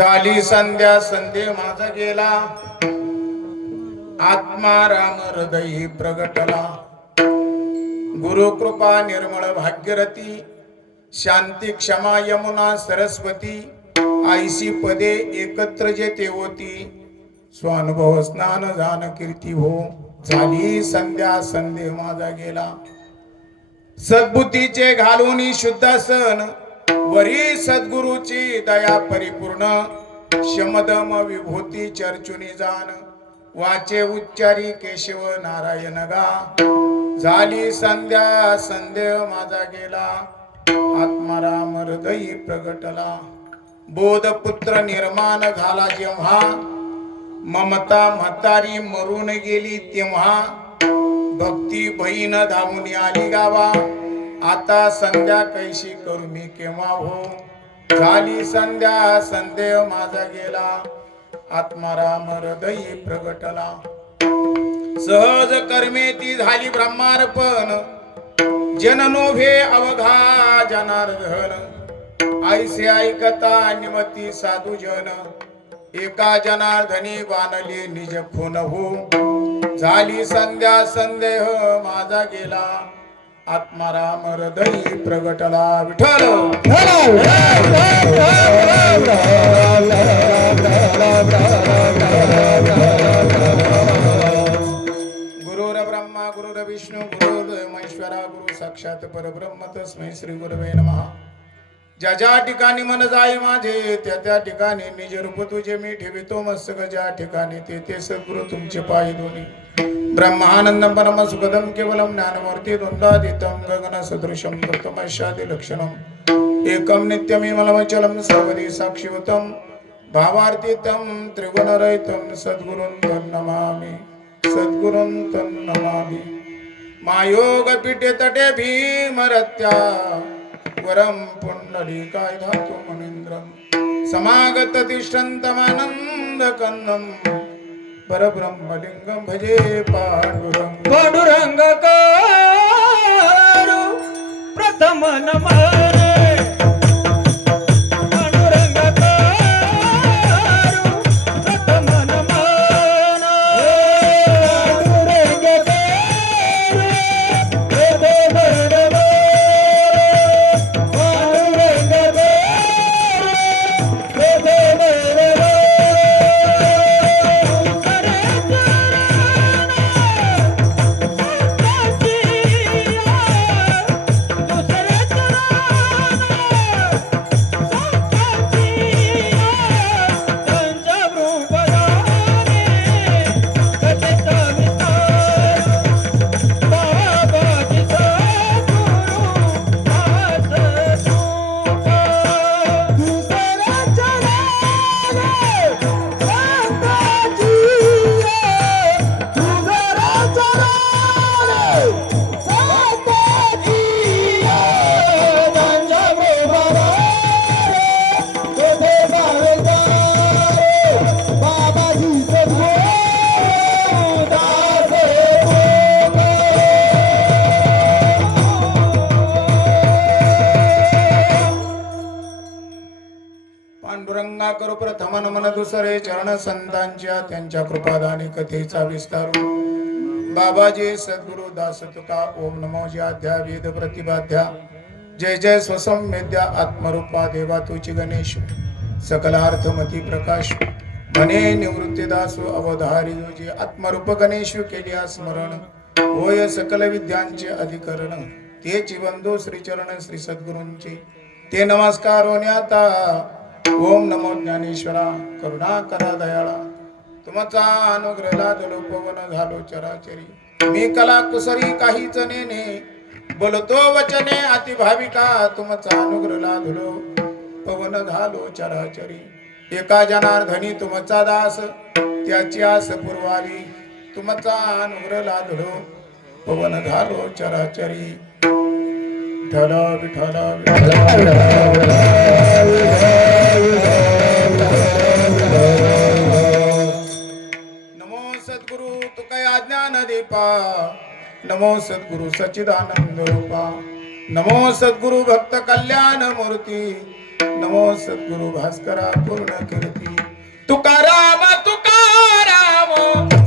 झाली संध्या संधे माझा गेला. आत्मा राम हृदयी प्रगटला. गुरु कृपा निर्मळ भाग्यरथी शांती क्षमा यमुना सरस्वती आईशी पदे एकत्र जे होती. स्वानुभव स्नान जान कीर्ती हो झाली संध्या संधे माझा गेला. सद्बुद्धीचे घालून शुद्ध सन वरी सद्गुरूची दया परिपूर्ण शमदम विभूती चर्चुनी जाण वाचे उच्चारी केशव नारायण गा. झाली संध्या संदेह माझा गेला आत्माराम हृदयी प्रगटला. बोधपुत्र निर्माण झाला जेव्हा ममता म्हातारी मरून गेली तेव्हा भक्ती बहीण धावून आली गावा. आता संध्या कैशी करू मी केव्हा हो? झाली संध्या संदेह माझा गेला. आत्माराम हृदयी प्रगटला. सहज कर्मे ती झाली ब्रह्मार्पण. जननोभे अवघा जनार्दन ऐसे ऐकता निमती साधू जन. एका जनार्दनी बांधली निज खून हो. झाली संध्या संदेह माझा गेला. आत्माराम हृदय प्रगटला विठ्ठल. गुरुर ब्रह्मा गुरुर विष्णू गुरुर महेश्वरा गुरु साक्षात परब्रह्म तस्मै श्री गुरवे नमः. ज्या ज्या ठिकाणी मन जाई माझे त्या त्या ठिकाणी निज रूप तुझे मी ठेवितो मस्तक. ज्या ठिकाणी ते ते सद्गुरु तुमचे पायी दोन्ही ब्रह्मानंद परम सुखदम केवलम ज्ञानमूर्ती द्वंद्वादितम गगन सदृशम प्रथमशादी लक्षणम एकम नित्यमिमलमचलम सर्वदी साक्षीवतम भावार्थितम त्रिगुणरहितम सद्गुरुं नमामि. सद्गुरुं नमामि. मायोग पिटे तटे भीमरत्या. वरम पुंडलिकाय धातु मुनीन्द्रम समागत तिष्ठन्तमानन्द कन्नम भजे पाण्डुरं पाण्डुरङ्गकारु प्रथम नमः नमन चरण संतांच्या त्यांच्या कृपादाने कथेचा विस्तार हो. बाबाजी सद्गुरु दास तुका ओम नमो ज्याध्या वेद प्रतिभाध्या जय जय स्वसम मेद्या आत्मरूपा देवा तुची गणेश हो. सकलार्थमती प्रकाश हो. म्हणे निवृत्तीदासु अवधारी तुझी आत्मरूप गणेश केल्या स्मरण होय सकल विद्यांचे अधिकरण तेची बंधू श्रीचरण श्री सद्गुरूंचे. ते नमस्कार होण्याता ओम नमो ज्ञानेश्वरा करुणा करा दयाळा. तुमचा अनुग्रह लादलो पवन झालो चराचरी. मी कला कुसरी काहीच नेने बोलतो वचने अति भाविका तुमचा अनुग्रह लादलो पवन झालो चराचरी. एका जनार्धनी तुमचा दास त्याची आस पुरवावी तुमचा अनुग्रह लादलो पवन झालो चराचरी. ठल विठल विठल दीपा। नमो सद्गुरु सच्चिदानंद रूपा। नमो सद्गुरु भक्त कल्याण मूर्ती। नमो सद्गुरु भास्करा पूर्ण कीर्ती। तुकाराम तुकाराम।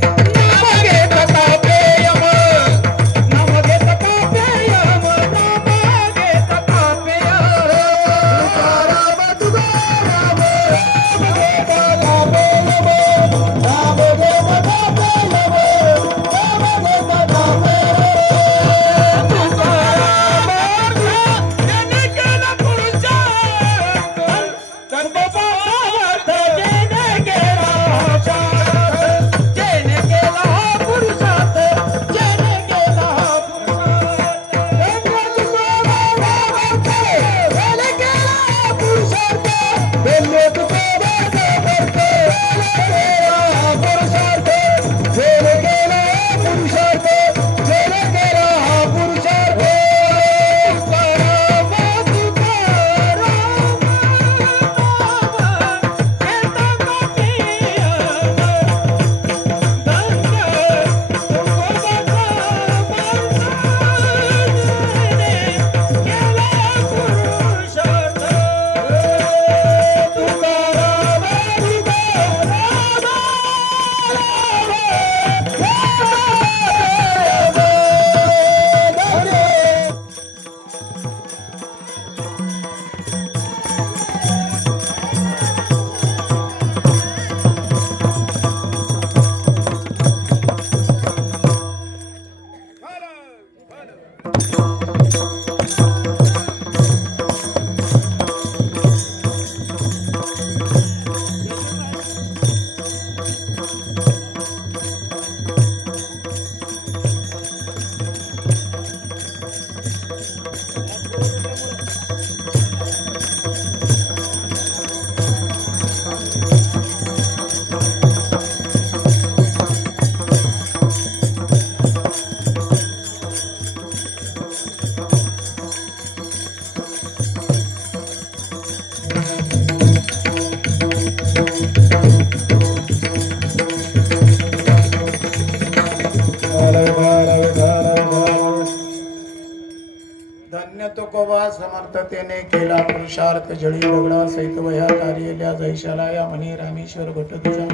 समर्थतेने केला. पुरुषार्थ जळी दगडा सहित वया कार्य जैशाला या म्हणे रामेश्वर भट तुझा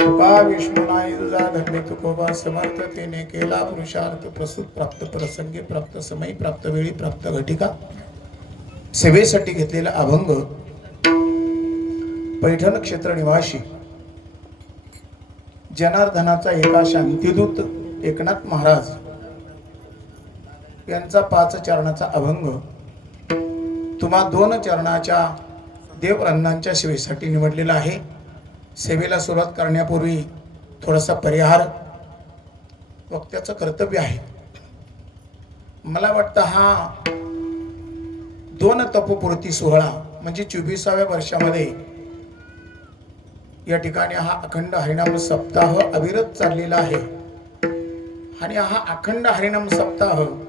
तुका विष्णू तुझा धन्य तुकोबा समर्थतेने केला. पुरुषार्थ प्रस्तुत प्राप्त प्रसंगी प्राप्त समयी प्राप्त वेळी प्राप्त घटिका. सेवेसाठी घेतलेला अभंग पैठण क्षेत्र निवासी. जनार्दनाचा एका शांतिदूत एकनाथ महाराज. यांचा पाच चरणाचा अभंग तुम्हा दोन चरणाच्या देवरंगांच्या सेवेसाठी निवडलेला आहे. सेवेला सुरुवात करण्यापूर्वी थोडासा परिहार वक्त्याचं कर्तव्य आहे. मला वाटतं हा दोन तपपूर्ती सोहळा म्हणजे चोवीसाव्या वर्षामध्ये या ठिकाणी हा अखंड हरिनाम सप्ताह अविरत चाललेला आहे. आणि हा अखंड हरिनाम सप्ताह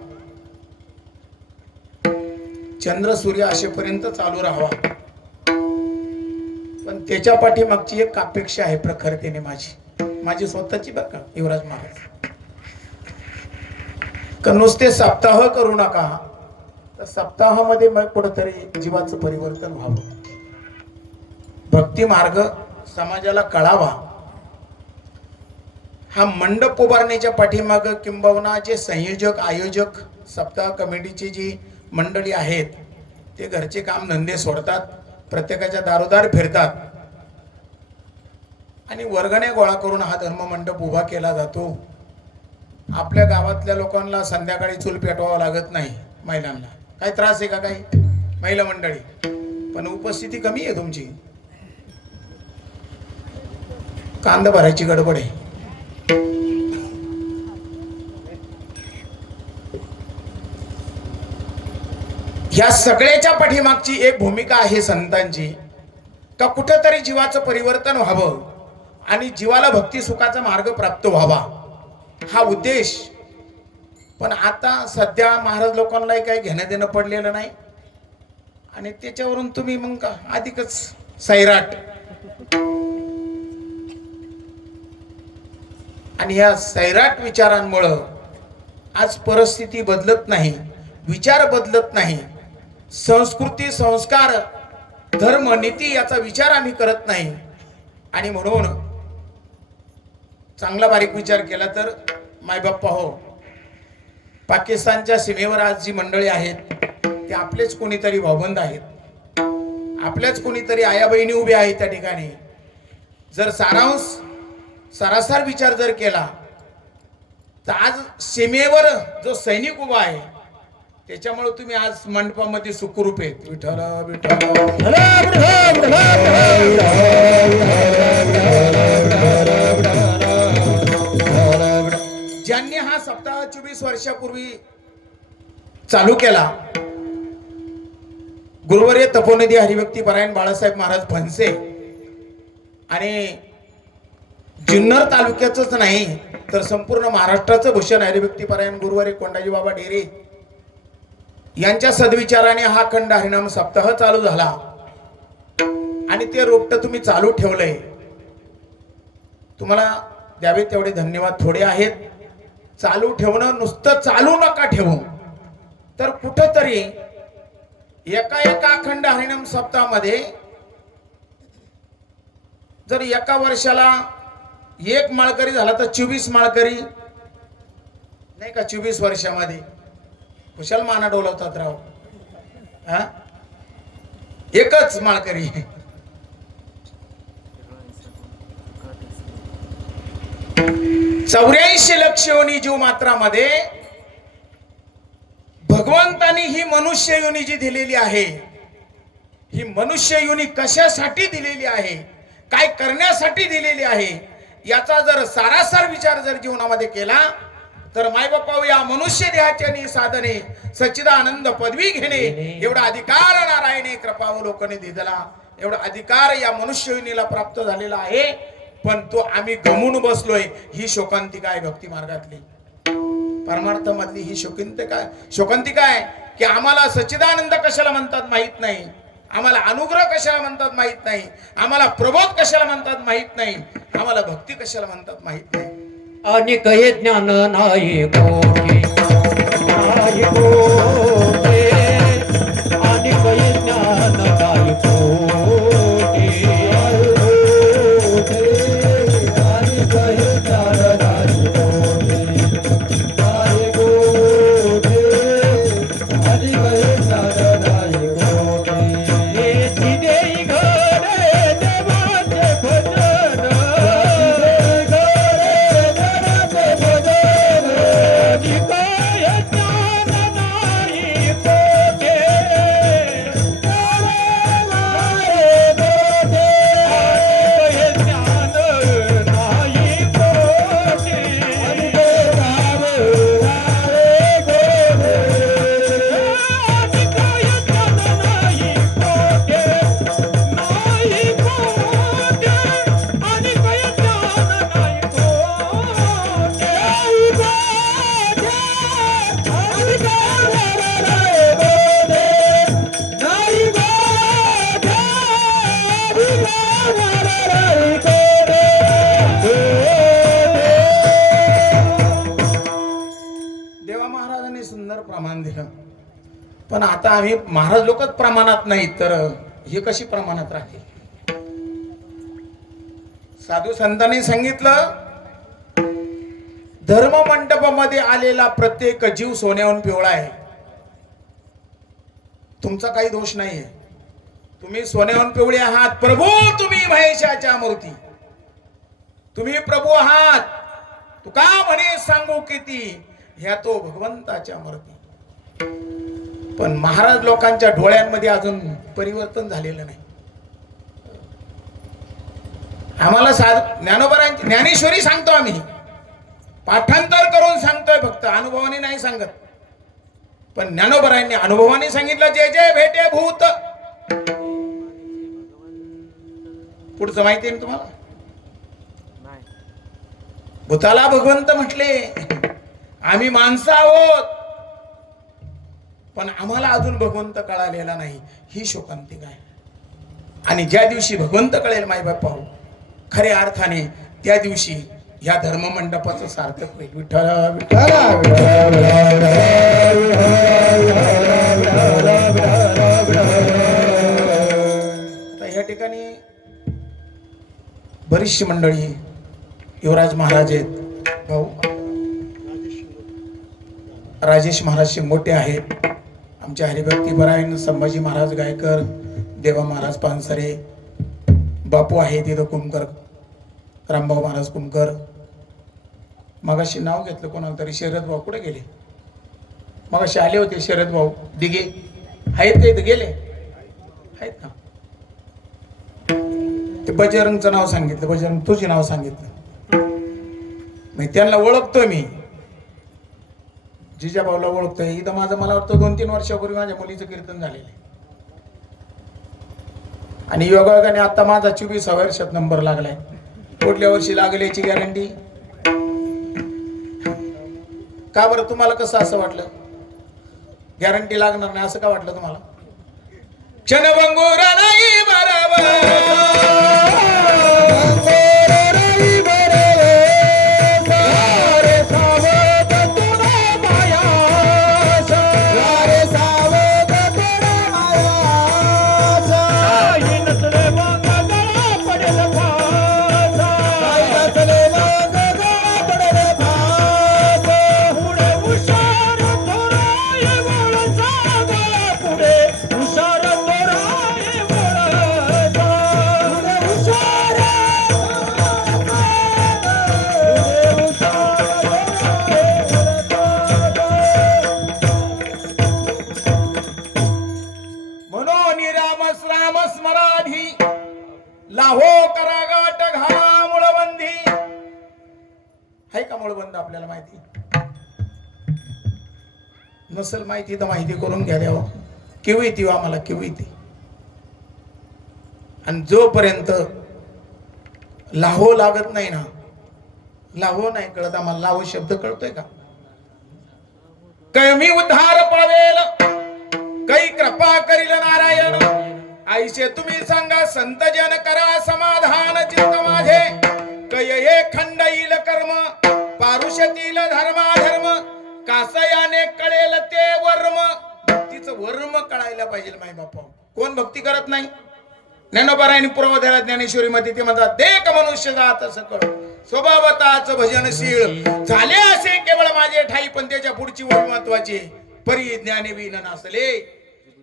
चंद्र सूर्य असेपर्यंत चालू राहावा. पण त्याच्या पाठीमागची एक अपेक्षा आहे प्रखरतेने माझी. माझी स्वतःची बघा का युवराज महाराज. का नुसते सप्ताह करू नका तर सप्ताहामध्ये मग कुठंतरी जीवाचं परिवर्तन व्हावं. भक्ती मार्ग समाजाला कळावा. हा मंडप उभारण्याच्या पाठीमाग किंबहुना जे संयोजक आयोजक सप्ताह कमिटीची जी मंडळी आहेत ते घरचे काम धंदे सोडतात प्रत्येकाच्या दारोदार फिरतात. आणि वर्गणे गोळा करून हा धर्ममंडप उभा केला जातो. आपल्या गावातल्या लोकांना संध्याकाळी चूल पेटवावं लागत नाही महिलांना. काय त्रास आहे का काही? महिला मंडळी पण उपस्थिती कमी आहे तुमची. कांदा भरायची गडबड आहे. या सगळ्याच्या पाठीमागची एक भूमिका आहे संतांची. का कुठंतरी जीवाचं परिवर्तन व्हावं आणि जीवाला भक्ती सुखाचा मार्ग प्राप्त व्हावा. हा उद्देश. पण आता सध्या महाराज लोकांनाही काही घेणं देणं पडलेलं नाही. आणि त्याच्यावरून तुम्ही मग का अधिकच सैराट. आणि ह्या सैराट विचारांमुळं आज परिस्थिती बदलत नाही विचार बदलत नाही. संस्कृती संस्कार धर्म नीती याचा विचार आम्ही करत नाही. आणि म्हणून चांगला बारीक विचार केला तर मायबाप्पा हो. पाकिस्तानच्या सीमेवर आज जी मंडळी आहेत ते आपलेच कोणीतरी भावबंद आहेत. आपल्याच कोणीतरी आया बहिणी उभ्या आहेत त्या ठिकाणी. जर सारांश सरासर विचार जर केला तर आज सीमेवर जो सैनिक उभा आहे त्याच्यामुळे तुम्ही आज मंडपामध्ये सुखरूप आहेत. विठ्ठल विठ्ठल. ज्यांनी हा सप्ताह चोवीस वर्षापूर्वी चालू केला गुरुवर्य तपोनिधी हरिभक्ती परायण बाळासाहेब महाराज फणसे आणि जुन्नर तालुक्याचंच नाही तर संपूर्ण महाराष्ट्राचं भूषण हरिभक्ती परायण गुरुवारी कोंडाजी बाबा डेरे यांच्या सद्विचाराने हा खंड हरिनाम सप्ताह चालू झाला. आणि ते रोपट तुम्ही चालू ठेवलंय. तुम्हाला द्यावे तेवढे धन्यवाद थोडे आहेत. चालू ठेवणं नुसतं चालू नका ठेवू. तर कुठंतरी एका एका अखंड हरिनाम सप्ताहामध्ये जर एका वर्षाला एक माळकरी झाला तर चोवीस माळकरी नाही का? चोवीस वर्षामध्ये. कुशाल माना डोलवतात राव. हा? एकच माळकरी. चौऱ्याऐंशी लक्ष योनी जीव मात्रामध्ये भगवंतानी ही मनुष्य योनी जी दिलेली आहे ही मनुष्य योनी कशासाठी दिलेली आहे काय करण्यासाठी दिलेली आहे याचा जर सारासार विचार जर जीवनामध्ये केला तर मायबापा या मनुष्य देहाच्या नि साधने सच्चिदानंद पदवी घेणे एवढा अधिकार नारायणे कृपावलोकने दिला एवढा अधिकार या मनुष्य योनीला प्राप्त झालेला आहे. पण तो आम्ही गमून बसलोय ही शोकांतिका आहे भक्ती मार्गातली? परमार्थ मधली ही शोकांतिका शोकांतिका आहे की आम्हाला सच्चिदानंद कशाला म्हणतात माहीत नाही. आम्हाला अनुग्रह कशाला म्हणतात माहीत नाही. आम्हाला प्रबोध कशाला म्हणतात माहीत नाही. आम्हाला भक्ती कशाला म्हणतात माहीत नाही. आणि हे ज्ञान नाही कोणी. पण आता आम्ही महाराज लोकच प्रमाणात नाही तर हे कशी प्रमाणात राहते साधू संतांनी सांगितलं धर्म मंडपामध्ये आलेला प्रत्येक जीव सोन्याहून पिवळा आहे. तुमचा काही दोष नाहीये. तुम्ही सोन्याहून पिवळे आहात. प्रभू तुम्ही महेशाच्या मूर्ती. तुम्ही प्रभू आहात. तुका म्हणे सांगू किती? ह्या तो भगवंताच्या मूर्ती. पण महाराज लोकांच्या डोळ्यांमध्ये अजून परिवर्तन झालेलं नाही. आम्हाला साध ज्ञानोबरांची ज्ञानेश्वरी सांगतो आम्ही. पाठांतर करून सांगतोय फक्त अनुभवाने नाही सांगत. पण ज्ञानोबरांनी अनुभवाने सांगितलं जे जे भेटे भूत. पुढचं माहिती आहे ना तुम्हाला? भूताला भगवंत म्हटले आम्ही माणसं आहोत. पण आम्हाला अजून भगवंत कळालेला नाही. ही शोकांतिका आहे. आणि ज्या दिवशी भगवंत कळेल माय बाप्पा हो, खऱ्या अर्थाने त्या दिवशी ह्या धर्ममंडपाचं सार्थक होईल. विठ्ठल विठ्ठल ठिकाणी बरीचशी मंडळी युवराज महाराज आहेत. भाऊ राजेश महाराज मोठे आहेत. आमचे हरिभक्तीपरायण संभाजी महाराज गायकर देवा महाराज पानसरे बापू आहे तिथं कुमकर रामभाऊ महाराज कुमकर मगाशी नाव घेतलं कोणाला तरी शरद भाऊ कुठे गेले? मगाशी आले होते शरद भाऊ दिघे. आहेत का इथं? गेले? आहेत का? ते बजरंगचं नाव सांगितलं बजरंग तुझे नाव सांगितलं. त्यांना ओळखतोय मी. जिजा भाऊला ओळखतोय. इथं माझं मला वाटतं दोन तीन वर्षापूर्वी माझ्या मुलीचं कीर्तन झालेलं आहे. आणि योगायोगाने आता माझा चोवीसाव्या वर्षात नंबर लागलाय. पुढल्या वर्षी लागेल याची गॅरंटी का बरं तुम्हाला कसं असं वाटलं? गॅरंटी लागणार नाही असं का वाटलं तुम्हाला? क्षणभंगुरा नाही बरोबर. नसल माहिती तर माहिती करून घ्या द्यावं. केव्हा येते हो आम्हाला? केव्हा येते? आणि जोपर्यंत लाहो लागत नाही ना लाहो नाही कळत आम्हाला. लाहो शब्द कळतोय का? कमी उद्धार पावेल. काही कृपा करील नारायण. आईशे तुम्ही सांगा संत जन करा समाधान चित्त माझे. कय हे खंड येईल कर्म पारुषतील धर्माधर्म. कासयाने कळेल ते वर्म. भक्तीचं वर्म कळायला पाहिजे माई बापा. कोण भक्ती करत नाही? ज्ञानोबारायण पूर्वधरा ज्ञानेश्वरी मध्ये ते म्हणतात देख मनुष्य जात सकळ स्वभावताच भजनशील. झाले असे केवळ माझे ठाई पण त्याच्या पुढची ओळ महत्वाची. परी ज्ञाने विन नसले.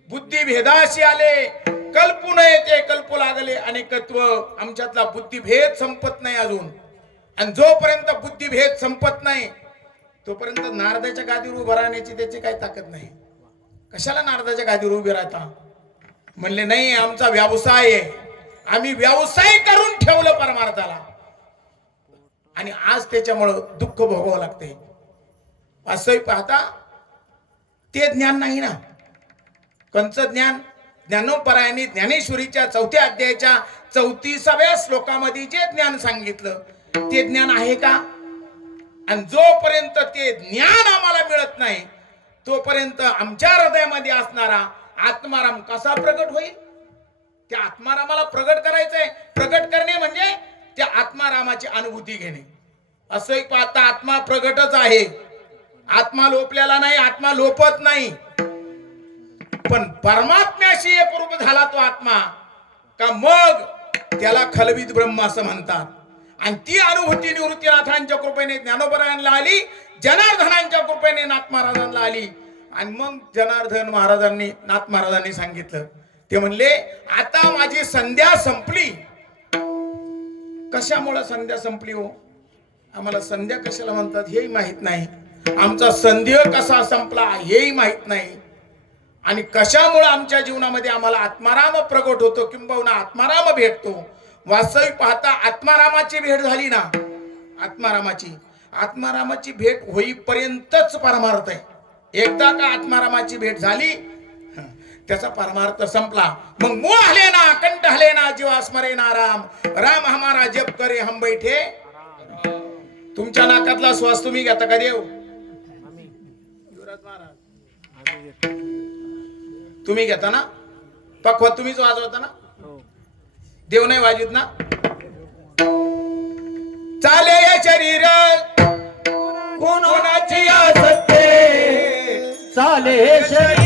बुद्धी भेदाशी आले. कल्पू नये ते कल्पू लागले. अनेकत्व. आमच्यातला बुद्धिभेद संपत नाही अजून. आणि जोपर्यंत बुद्धिभेद संपत नाही तोपर्यंत नारदाच्या गादीवर उभं राहण्याची त्याची काही ताकद नाही. कशाला नारदाच्या गादीवर उभे राहता? म्हणले नाही आमचा व्यवसाय आहे. आम्ही व्यवसाय करून ठेवलं परमार्थाला. आणि आज त्याच्यामुळं दुःख भोगावं लागते असंही पाहता ते ज्ञान नाही ना. कंच ज्ञान ज्ञानोपरायणी ज्ञानेश्वरीच्या चौथ्या अध्यायाच्या चौतीसाव्या श्लोकामध्ये जे ज्ञान सांगितलं ते ज्ञान आहे का? आणि जोपर्यंत ते ज्ञान आम्हाला मिळत नाही तोपर्यंत आमच्या हृदयामध्ये असणारा आत्माराम कसा प्रगट होईल? त्या आत्मारामाला प्रगट करायचंय. प्रगट करणे म्हणजे त्या आत्मारामाची अनुभूती घेणे. असं एक आता आत्मा प्रगटच आहे. आत्मा लोपलेला नाही आत्मा लोपत नाही. पण परमात्म्याशी एक रूप झाला तो आत्मा का मग त्याला खलवित ब्रह्म असं म्हणतात. आणि ती अनुभूती निवृत्तीनाथांच्या कृपेने ज्ञानोबरायांना आली जनार्दनांच्या कृपेने नाथ महाराजांना आली. आणि मग जनार्दन महाराजांनी नाथ महाराजांनी सांगितलं. ते म्हणले आता माझी संध्या संपली. कशामुळे संध्या संपली हो? आम्हाला संध्या कशाला म्हणतात हेही माहीत नाही. आमचा संध्य कसा संपला हेही माहीत नाही. आणि कशामुळे आमच्या जीवनामध्ये आम्हाला आत्माराम प्रगट होतो किंबहुना आत्माराम भेटतो? वास्तविक पाहता आत्मारामाची भेट झाली ना? आत्मारामाची. आत्मारामाची भेट होईपर्यंतच परमार्थ आहे. एकदा का आत्मारामाची भेट झाली त्याचा परमार्थ संपला. मग मूळ हले ना कंठ हले ना जीवा स्मरे ना राम. राम हमारा जप करे हम बैठे. तुमच्या नाकातला श्वास तुम्ही घेता का देव? तुम्ही घेता ना? पखवा तुम्हीच वाजवता ना? देव नाही वाजित ना? चाले या शरीर कोणाची असते? चाले चाले हे शरीर.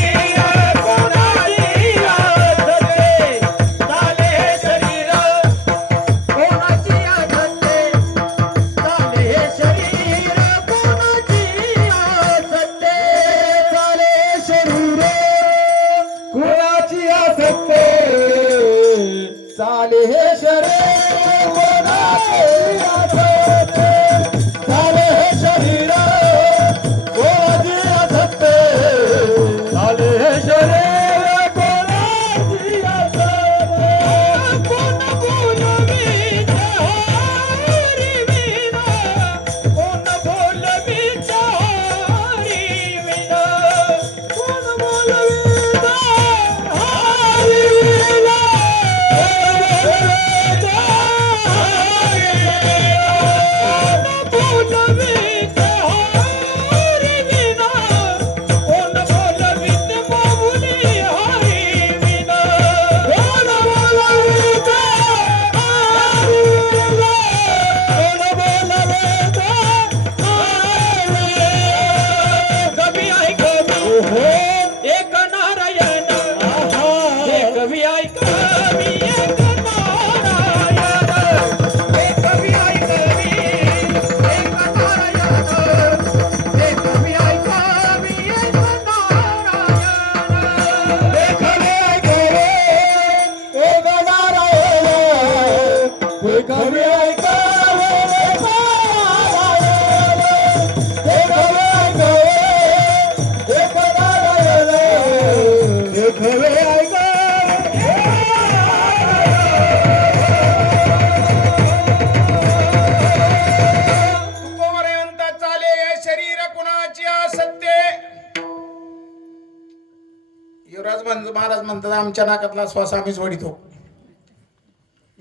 आमच्या नाकातला श्वास आम्हीच वडितो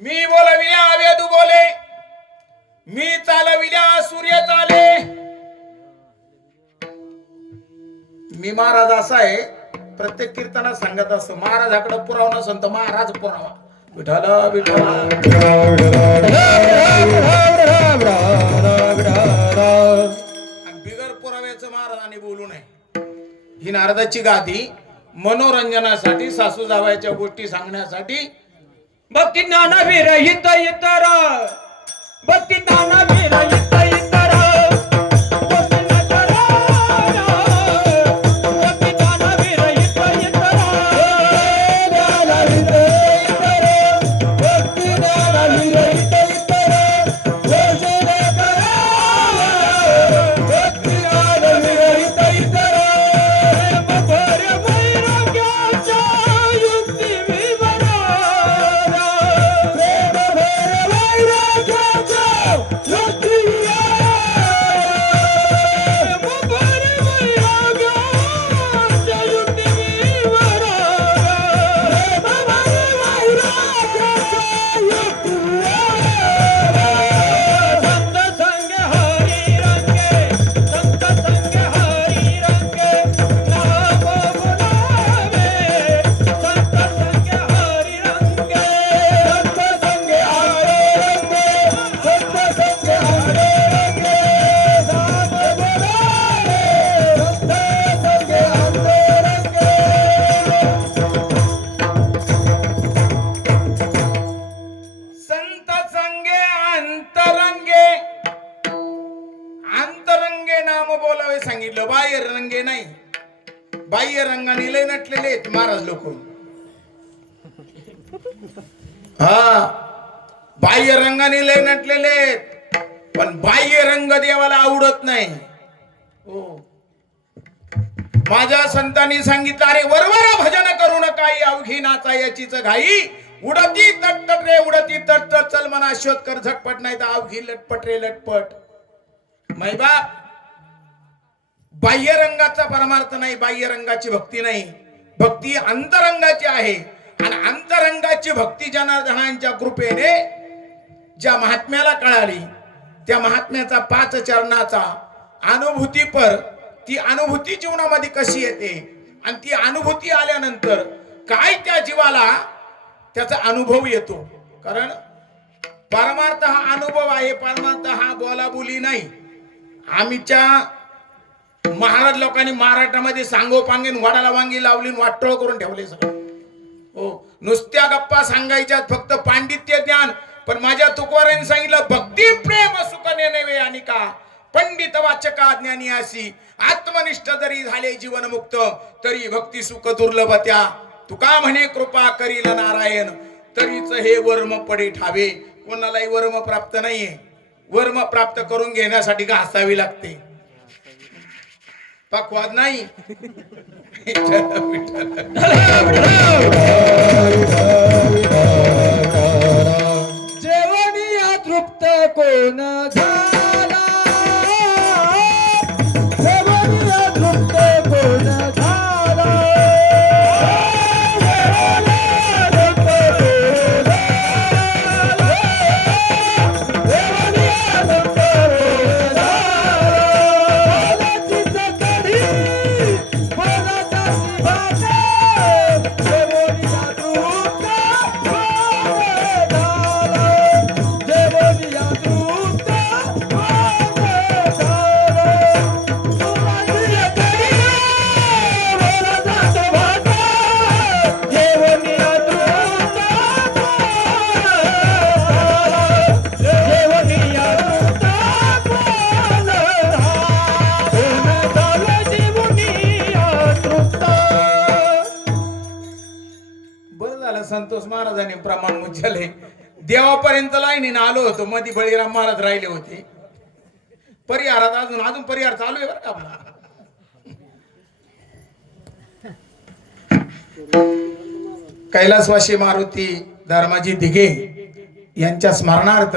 मी बोलविल्या वेदू बोले. मी चालविल्या सूर्य चाले. मी महाराज असा आहे प्रत्येक कीर्तनात सांगत असतो महाराजाकडे पुरावा नसेल तर महाराज पुरावा. विठाला विठाला बिगर पुराव्याचं महाराजांनी बोलू नये. ही नारदाची गादी मनोरंजनासाठी सासू जावायच्या गोष्टी सांगण्यासाठी. भक्ती ज्ञान विरहित इतर. भक्ती ज्ञान विरहित बाह्य रंगाने लय नटलेले पण बाह्य रंग देवाला आवडत नाही. हो. माझ्या संतांनी सांगितलं अरे वरवरा भजन करू नका अवघी नाचा याचीच घाई. उडती तटतट रे उडती तटतट. चल मना शोध कर झटपट नाही तर अवघी लटपट रे लटपट. मैबा बाह्य रंगाचा परमार्थ नाही बाह्य रंगाची भक्ती नाही. भक्ती अंतरंगाची आहे. आणि अंतरंगाची भक्ती जनार्दनांच्या कृपेने ज्या महात्म्याला कळाली त्या महात्म्याचा पाच चरणाचा अनुभूतीपर ती अनुभूती जीवनामध्ये कशी येते आणि ती अनुभूती आल्यानंतर काय त्या जीवाला त्याचा अनुभव येतो? कारण परमार्थ हा अनुभव आहे परमार्थ हा बोलाबोली नाही. आम्हीच्या महाराज लोकांनी महाराष्ट्रामध्ये सांगोपांगीन वाडाला वांगी लावली आणि वाटोळ करून ठेवले सगळं. हो नुसत्या गप्पा सांगायच्यात फक्त पांडित्य ज्ञान पण माझ्या तुकवारांनी सांगितलं भक्ती प्रेम सुख नव्हे आणि का पंडित वाचका ज्ञानी अशी आत्मनिष्ठ जरी झाले जीवनमुक्त तरी भक्ती सुख दुर्लभ त्या. तुका म्हणे कृपा करील नारायण. तरीच हे वर्म पडे ठावे. कोणालाही वर्म प्राप्त नाहीये. वर्म प्राप्त करून घेण्यासाठी घासावी लागते. पक्वाद नाही. विठ्ठल, कोण होतो. मध्ये बळीराम महाराज राहिले होते. परिहारात अजून अजून परिहार चालू आहे बरं का आपला. कैलासवासी मारुती धर्माजी दिघे यांच्या स्मरणार्थ